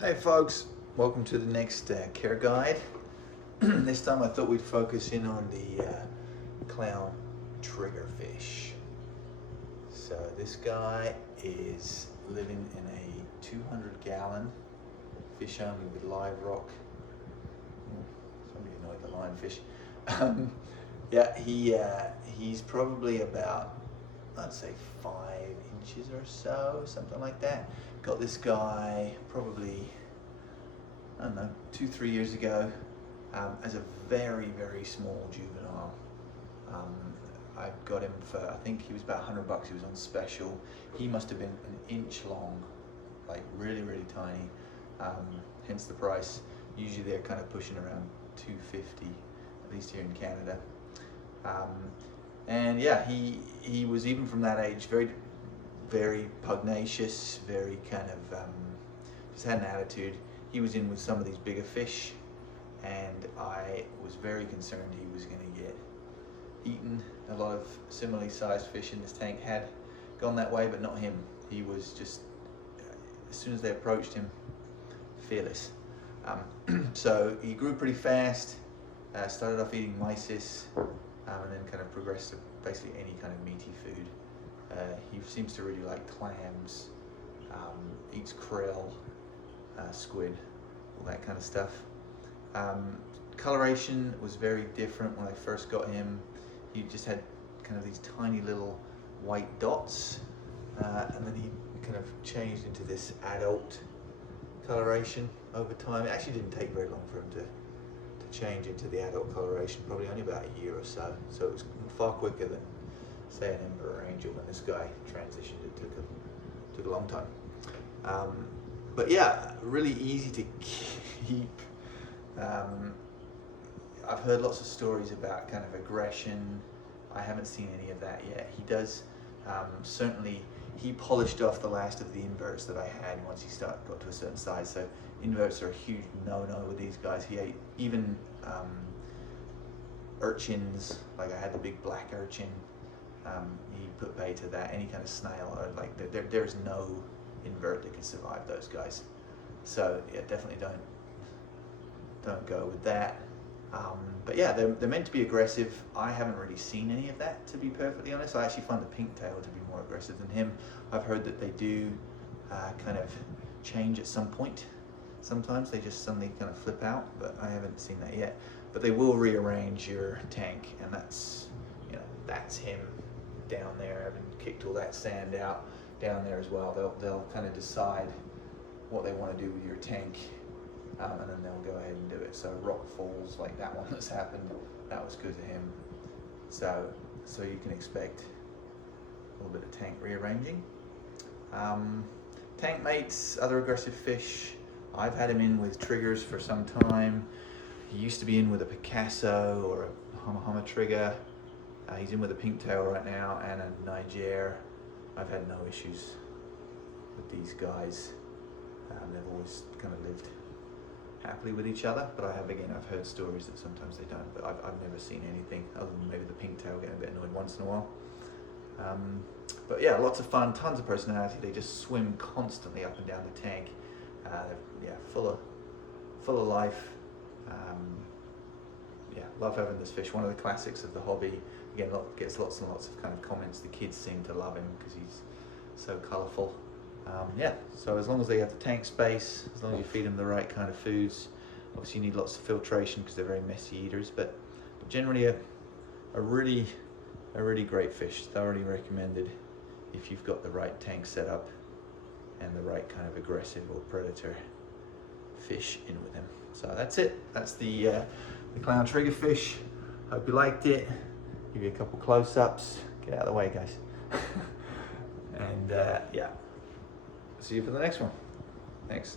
Hey folks, welcome to the next care guide. This time I thought we'd focus in on the clown triggerfish. So this guy is living in a 200-gallon fish only with live rock. Somebody annoyed the lionfish. Yeah, he's probably about, I'd say 5 inches or so, something like that. Got this guy probably, I don't know, 2-3 years ago as a very, very small juvenile. I got him for, I think he was about $100. He was on special. He must have been an inch long, like really, really tiny. Hence the price. Usually they're kind of pushing around $250, at least here in Canada. And yeah, he was, even from that age, very pugnacious, very kind of just had an attitude. He was in with some of these bigger fish, and I was very concerned he was going to get eaten. A lot of similarly sized fish in this tank had gone that way, but not him. He was just, as soon as they approached him, fearless. So he grew pretty fast, started off eating mysis, and then kind of progressed to basically any kind of meaty food. He seems to really like clams, eats krill, squid, all that kind of stuff. Coloration was very different when I first got him. He just had kind of these tiny little white dots, and then he kind of changed into this adult coloration over time. It actually didn't take very long for him to change into the adult coloration, probably only about a year or so. So it was far quicker than, say, an invert angel. When this guy transitioned, it took a long time. But yeah, really easy to keep. I've heard lots of stories about kind of aggression. I haven't seen any of that yet. He does, certainly, he polished off the last of the inverts that I had once he got to a certain size. So inverts are a huge no-no with these guys. He ate even urchins, like I had the big black urchin. He put bait to that, any kind of snail, or like there's no invert that can survive those guys. So yeah, definitely don't go with that. But yeah, they're meant to be aggressive. I haven't really seen any of that, to be perfectly honest. I actually find the pink-tail to be more aggressive than him. I've heard that they do kind of change at some point. Sometimes they just suddenly kind of flip out, but I haven't seen that yet. But they will rearrange your tank, and that's, you know, that's him down there, having kicked all that sand out down there as well. They'll kind of decide what they want to do with your tank, and then they'll go ahead and do it. So rock falls, like that one that's happened, that was because of him. So you can expect a little bit of tank rearranging. Tank mates, other aggressive fish. I've had him in with triggers for some time. He used to be in with a Picasso or a Hama trigger. He's in with a pink-tail right now and a Niger. I've had no issues with these guys. They've always kind of lived happily with each other, but I've heard stories that sometimes they don't, but I've never seen anything other than maybe the pink-tail getting a bit annoyed once in a while. But yeah, lots of fun, tons of personality. They just swim constantly up and down the tank. They're full of life. Yeah, love having this fish. One of the classics of the hobby. Again, gets lots and lots of kind of comments. The kids seem to love him because he's so colourful. Yeah, so as long as they have the tank space, as long as you feed them the right kind of foods. Obviously you need lots of filtration because they're very messy eaters, but generally a really great fish. Thoroughly recommended if you've got the right tank set up and the right kind of aggressive or predator fish in with them. So that's it. That's the clown triggerfish. Hope you liked it. Give you a couple close-ups. Get out of the way, guys. And yeah, see you for the next one. Thanks.